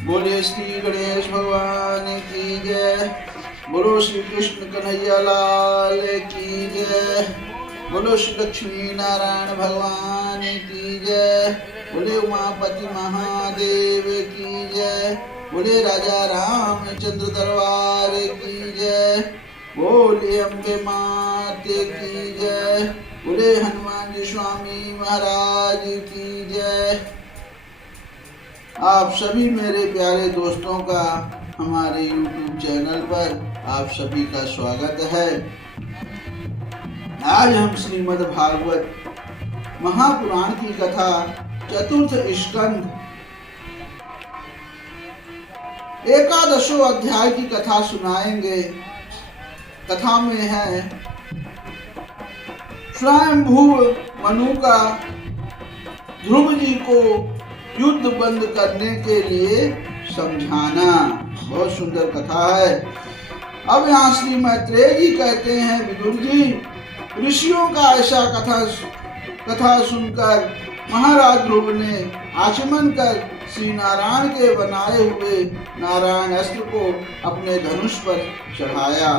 बोले श्री गणेश भगवान की जय। बोलो श्री कृष्ण कन्हैया लाल की जय। बोलो श्री लक्ष्मी नारायण भगवान की जय। बोले उमापति महादेव की जय। बोले राजा रामचंद्र दरबार की जय। बोले अम्बे माते की जय। बोले हनुमान जी स्वामी महाराज की जय। आप सभी मेरे प्यारे दोस्तों का हमारे YouTube चैनल पर आप सभी का स्वागत है। आज हम श्रीमद् भागवत महापुराण की कथा चतुर्थ स्कंध एकादशों अध्याय की कथा सुनाएंगे। कथा में है स्वयंभू मनु का ध्रुव जी को युद्ध बंद करने के लिए समझाना। बहुत सुंदर कथा है। अब यहाँ श्री मैत्रेय जी कहते हैं, विदुर जी, ऋषियों का ऐसा कथा सुनकर महाराज ध्रुव ने आचमन कर श्री नारायण के बनाए हुए नारायण अस्त्र को अपने धनुष पर चढ़ाया।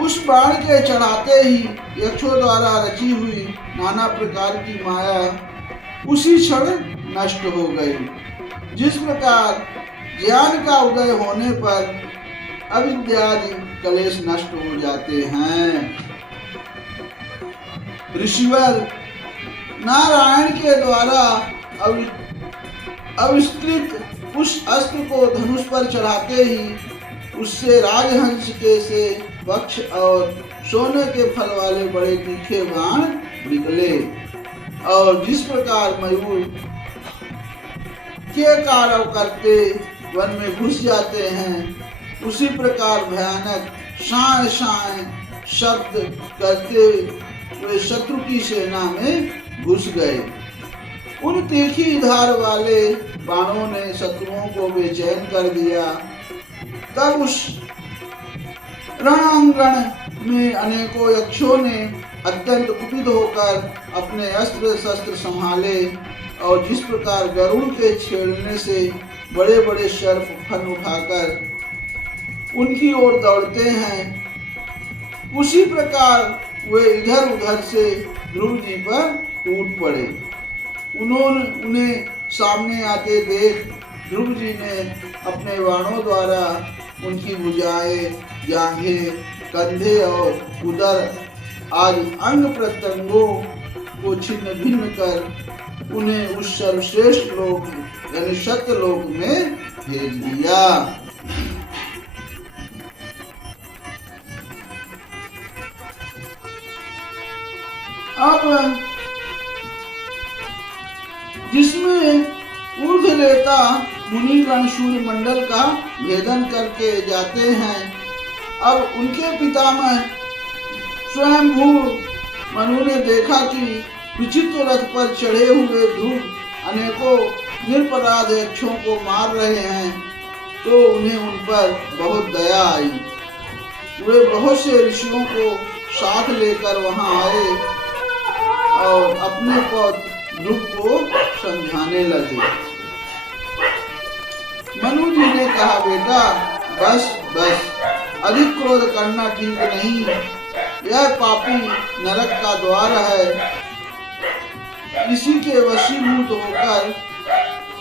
उस बाण के चढ़ाते ही यक्षों द्वारा रची हुई नाना प्रकार की माया उसी क्षण नष्ट हो गई। जिस प्रकार ज्ञान का उदय होने पर अविद्यादि कलेश नष्ट हो जाते हैं। ऋषिवर नारायण के द्वारा आविष्कृत उस अस्त्र को धनुष पर चढ़ाते ही उससे राजहंस के से वक्ष और सोने के फल वाले बड़े तीखे बाण निकले। और जिस प्रकार मयूर के कार्य करते वन में घुस जाते हैं, उसी प्रकार भयानक शाय शाय शब्द करते वे शत्रु की सेना में घुस गए। उन तीखी धार वाले बाणों ने शत्रुओं को बेचैन कर दिया। तब उस रणांगण में अनेकों यक्षों ने अत्यंत कुपित होकर अपने अस्त्र शस्त्र संभाले और जिस प्रकार गरुड़ के छेड़ने से बड़े बड़े सर्प फन उठाकर उनकी ओर दौड़ते हैं, उसी प्रकार वे इधर उधर से ध्रुव जी पर टूट पड़े। उन्हें सामने आते देख ध्रुव जी ने अपने बाणों द्वारा उनकी भुजाएं, जांघें, कंधे और उदर आज अंग प्रत्यंगों को छिन्न भिन्न कर उन्हें उस सर्वश्रेष्ठ लोक यानी सत्य लोक में भेज दिया। अब जिसमें ऊर्ध्वरेता मुनिगण सूर्य मंडल का भेदन करके जाते हैं, अब उनके पितामह स्वयंभू मनु ने देखा कि विचित्र रथ पर चढ़े हुए ध्रुव अनेकों निरपराध यक्षों को मार रहे हैं, तो उन्हें उन पर बहुत दया आई। वे बहुत से ऋषियों को साथ लेकर वहां आए और अपने पौत्र ध्रुव को समझाने लगे। मनु जी ने कहा, बेटा बस बस, अधिक क्रोध करना ठीक नहीं। यह पापी नरक का द्वार है। इसी के वशीभूत होकर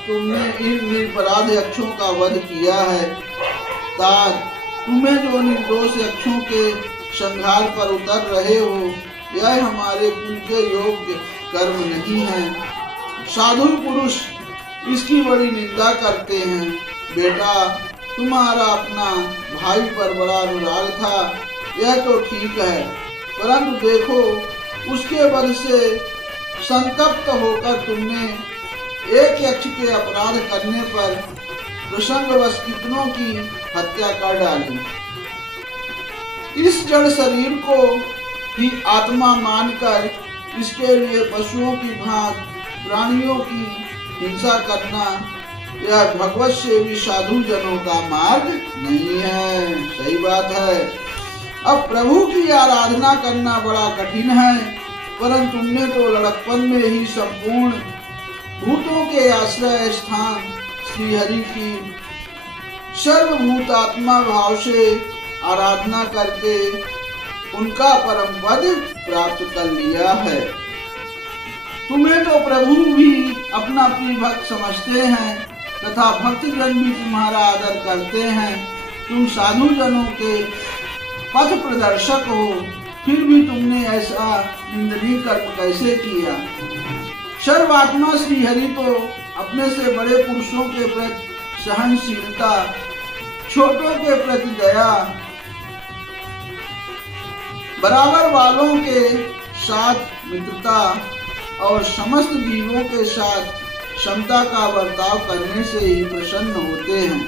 तुमने इन निरपराध यक्षों का वध किया है। तात, तुम्हें जो निर्दोष यक्षों के संहार पर उतर रहे हो, यह हमारे कुल के योग्य कर्म नहीं है। साधु पुरुष इसकी बड़ी निंदा करते हैं। बेटा, तुम्हारा अपना भाई पर बड़ा अनुराग था, यह तो ठीक है, परंतु देखो उसके वध से संतप्त होकर तुमने एक यक्ष के अपराध करने पर प्रसंगवश कितनों की हत्या कर डाली। इस जड़ शरीर को ही आत्मा मानकर इसके लिए पशुओं की भांति प्राणियों की हिंसा करना, यह भगवत सेवी साधु जनों का मार्ग नहीं है। सही बात है। अब प्रभु की आराधना करना बड़ा कठिन है, परंतु तुमने तो लड़कपन में ही संपूर्ण भूतों के आश्रय स्थान श्री हरि की सर्वभूतात्मा भाव से आराधना करके उनका परम पद प्राप्त कर लिया है। तुम्हें तो प्रभु भी अपना प्रिय भक्त समझते हैं तथा भक्तजन भी तुम्हारा आदर करते हैं। तुम साधु जनों के पथ प्रदर्शक हो, फिर भी तुमने ऐसा निंदनीय कर्म कैसे किया? सर्वात्मा श्री हरि तो अपने से बड़े पुरुषों के प्रति सहनशीलता, छोटों के प्रति दया, बराबर वालों के साथ मित्रता और समस्त जीवों के साथ क्षमता का बर्ताव करने से ही प्रसन्न होते हैं।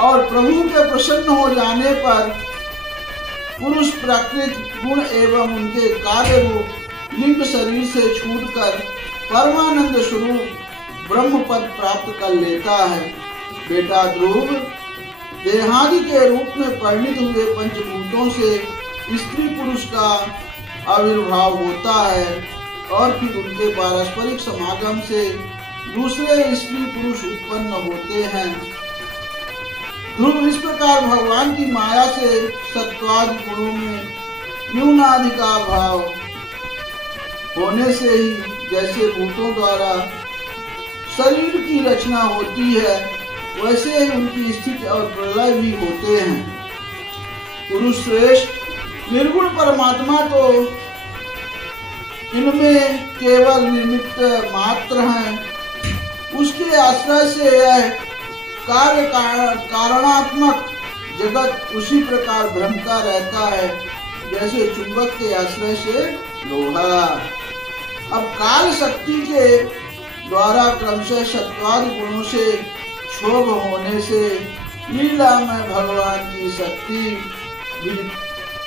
और प्रभु के प्रसन्न हो जाने पर पुरुष प्राकृत गुण एवं उनके कार्य रूप लिंग शरीर से छूटकर परमानंद स्वरूप ब्रह्म पद प्राप्त कर लेता है। बेटा ध्रुव, देहादि के रूप में परिणित हुए पंचभूतों से स्त्री पुरुष का आविर्भाव होता है और फिर उनके पारस्परिक समागम से दूसरे स्त्री पुरुष उत्पन्न होते हैं। ध्रुव, इस प्रकार भगवान की माया से सत्वादि गुणों में न्यूनाधिकार भाव होने से ही जैसे भूतों द्वारा शरीर की रचना होती है, वैसे ही उनकी स्थिति और प्रलय भी होते हैं। पुरुष श्रेष्ठ निर्गुण परमात्मा तो इनमें केवल निमित्त मात्र हैं। उसके आश्रय से यह कार्य कारणात्मक जगत उसी प्रकार भ्रमता रहता है जैसे चुंबक के आश्रय से लोहा। अब काल शक्ति के द्वारा क्रमशः सत्वादि गुणों से क्षोभ होने से लीला में भगवान की शक्ति भी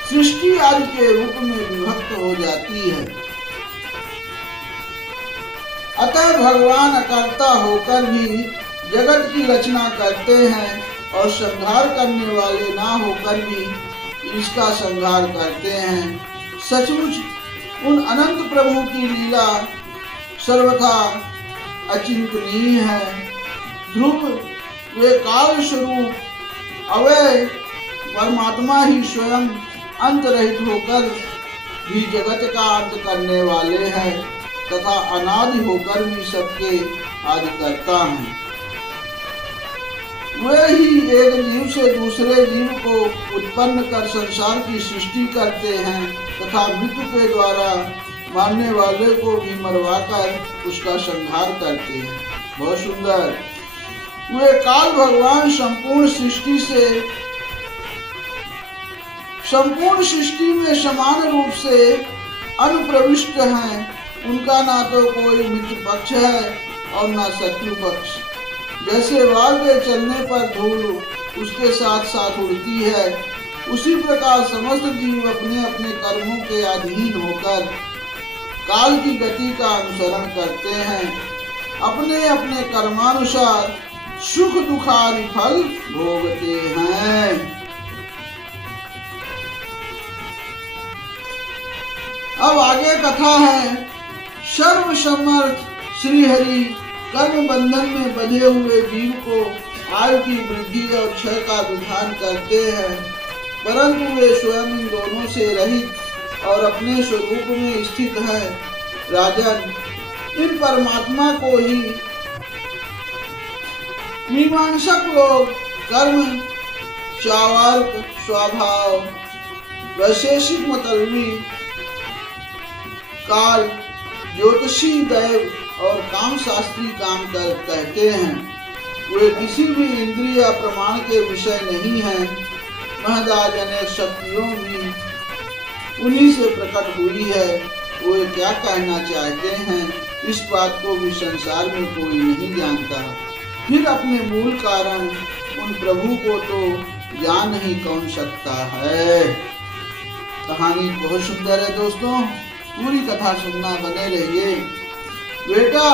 सृष्टि आदि के रूप में विभक्त हो जाती है। अतः भगवान अकर्ता होकर भी जगत की रचना करते हैं और संहार करने वाले ना होकर भी इसका संहार करते हैं। सचमुच उन अनंत प्रभु की लीला सर्वथा अचिंतनीय है। ध्रुव, वे काल स्वरूप अवय परमात्मा ही स्वयं अंत रहित होकर भी जगत का अंत करने वाले हैं तथा अनादि होकर भी सबके आदिकर्ता हैं। वे ही एक जीव से दूसरे जीव को उत्पन्न कर संसार की सृष्टि करते हैं तथा मृत्यु के द्वारा मारने वाले को भी मरवाकर उसका संहार करते हैं। बहुत सुंदर। वे काल भगवान संपूर्ण सृष्टि में समान रूप से अनुप्रविष्ट हैं। उनका ना तो कोई मित्र पक्ष है और ना शत्रु पक्ष। जैसे वाल के चलने पर धूल उसके साथ साथ उड़ती है, उसी प्रकार समस्त जीव अपने अपने कर्मों के अधीन होकर काल की गति का अनुसरण करते हैं। अपने अपने कर्मानुसार सुख दुखादि फल भोगते हैं। अब आगे कथा है। सर्वसमर्थ श्री हरि कर्म बंधन में बंधे हुए जीव को आयु की वृद्धि और क्षय का विधान करते हैं, परंतु वे स्वयं इन दोनों से रहित और अपने स्वरूप में स्थित है। राजन, इन परमात्मा को ही मीमांसक लोग कर्म, चावार्क, स्वभाव, वैशेषिक मतलबी, काल, ज्योतिषी, दैव और काम शास्त्री काम कर कहते हैं। वे किसी भी इंद्रिय या प्रमाण के विषय नहीं हैं। महदाज अनेक शक्तियों भी उन्हीं से प्रकट हुई है। वे क्या कहना चाहते हैं इस बात को भी संसार में कोई नहीं जानता। फिर अपने मूल कारण उन प्रभु को तो जान ही कौन सकता है। कहानी बहुत सुंदर है दोस्तों, पूरी कथा सुनना, बने रहिए। बेटा,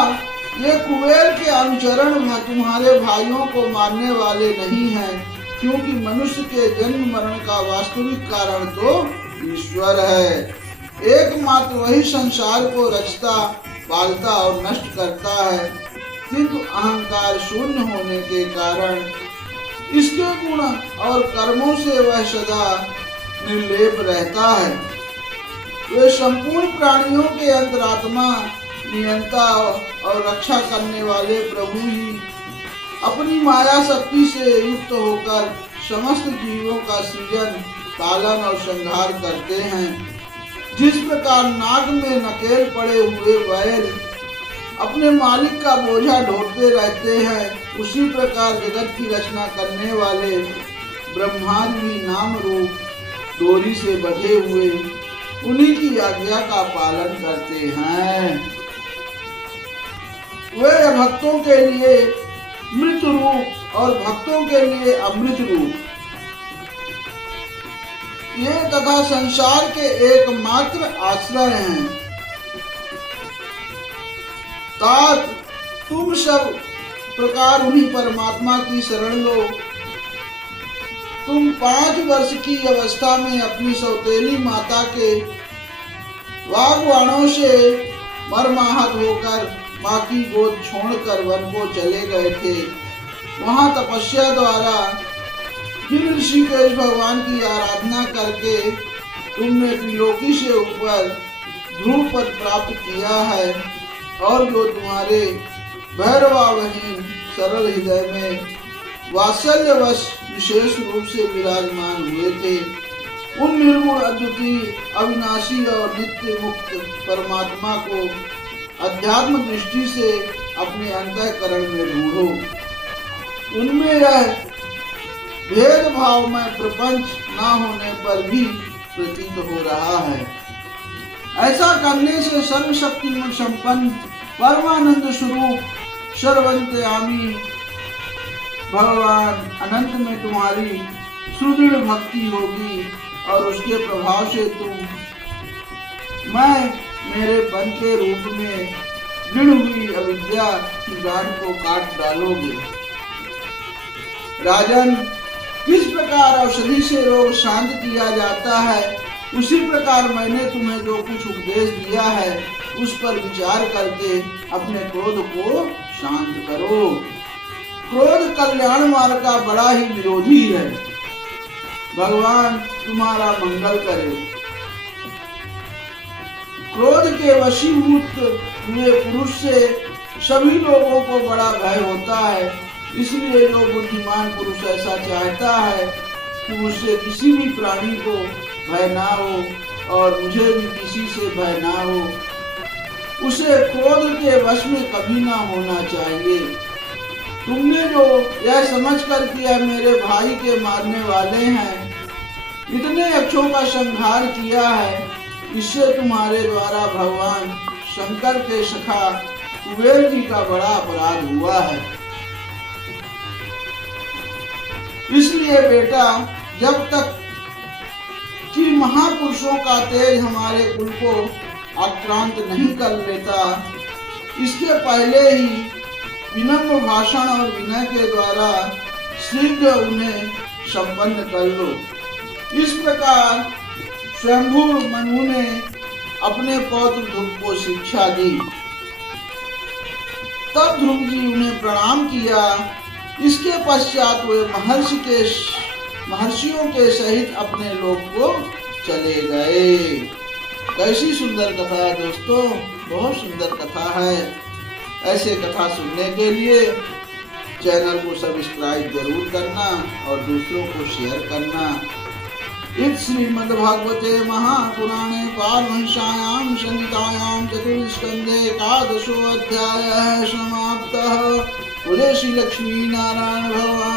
ये कुबेर के अनुचरण तुम्हारे भाइयों को मारने वाले नहीं हैं, क्योंकि मनुष्य के जन्म मरण का वास्तविक कारण तो ईश्वर है। एकमात्र वही संसार को रचता, पालता और नष्ट करता है। किंतु अहंकार शून्य होने के कारण इसके गुण और कर्मों से वह सदा निर्लेप रहता है। वे संपूर्ण प्राणियों के अंतरात्मा, नियंता और रक्षा करने वाले प्रभु ही अपनी माया शक्ति से युक्त होकर समस्त जीवों का सृजन, पालन और संहार करते हैं। जिस प्रकार नाग में नकेल पड़े हुए बैल अपने मालिक का बोझा ढोते रहते हैं, उसी प्रकार जगत की रचना करने वाले ब्रह्मांड भी नाम रूप डोरी से बंधे हुए उन्हीं की आज्ञा का पालन करते हैं। वे भक्तों के लिए मृत रूप और भक्तों के लिए अमृत रूप, ये तथा संसार के एकमात्र आश्रय हैं। तात तुम सब प्रकार उन्हीं परमात्मा की शरण लो। तुम 5 वर्ष की अवस्था में अपनी सौतेली माता के वागवाणों से मरमाहत होकर माँ की गोद छोड़कर वन को चले गए थे। वहाँ तपस्या द्वारा फिर ऋषिकेश भगवान की आराधना करके तुमने त्रिलोकी से ऊपर ध्रुव पद प्राप्त किया है, और जो तुम्हारे भैरवावहीन सरल हृदय में वात्सल्यवश विशेष रूप से विराजमान हुए थे, उन निर्गुण, अद्वितीय, अविनाशी और नित्य मुक्त परमात्मा को अध्यात्म दृष्टि से अपने अंतःकरण में ढूंढो। उनमें यह भेदभाव में प्रपंच न होने पर भी प्रतीत हो रहा है। ऐसा करने से सर्वशक्ति संपन्न परमानंद स्वरूप सर्वंतयामी भगवान अनंत में तुम्हारी सुदृढ़ भक्ति होगी, और उसके प्रभाव से तुम मैं मेरे पन के रूप में दृढ़ हुई अविद्या की गांठ को काट डालोगे। राजन, किस प्रकार औषधि से रोग शांत किया जाता है, उसी प्रकार मैंने तुम्हें जो कुछ उपदेश दिया है उस पर विचार करके अपने क्रोध को शांत करो। क्रोध कल्याण मार्ग का बड़ा ही विरोधी है। भगवान तुम्हारा मंगल करे। क्रोध के वशीभूत हुए पुरुष से सभी लोगों को बड़ा भय होता है। इसलिए जो बुद्धिमान पुरुष ऐसा चाहता है कि मुझसे किसी भी प्राणी को भय ना हो और मुझे भी किसी से भय ना हो, उसे क्रोध के वश में कभी ना होना चाहिए। तुमने जो यह समझकर कि यह मेरे भाई के मारने वाले हैं, इतने यक्षों का संहार किया है, इससे तुम्हारे द्वारा भगवान शंकर के सखा कुबेर जी का बड़ा अपराध हुआ है। इसलिए बेटा, जब तक कि महापुरुषों का तेज हमारे कुल को आक्रांत नहीं कर लेता, इसके पहले ही विनम्र भाषण और विनय के द्वारा शीघ्र उन्हें संपन्न कर लो। इस प्रकार स्वयंभू मनु ने अपने पौत्र ध्रुव को शिक्षा दी। तब ध्रुव जी उन्हें प्रणाम किया। इसके पश्चात वे महर्षियों के सहित अपने लोक को चले गए। कैसी सुंदर कथा है दोस्तों, बहुत सुंदर कथा है। ऐसे कथा सुनने के लिए चैनल को सब्सक्राइब जरूर करना और दूसरों को शेयर करना। इस श्रीमद्भागवते महापुराणे पारमहंस्यायां संहितायां चतुर्स्कन्धे एकादशो अध्यायः समाप्तः। बोले श्री लक्ष्मी नारायण भगवान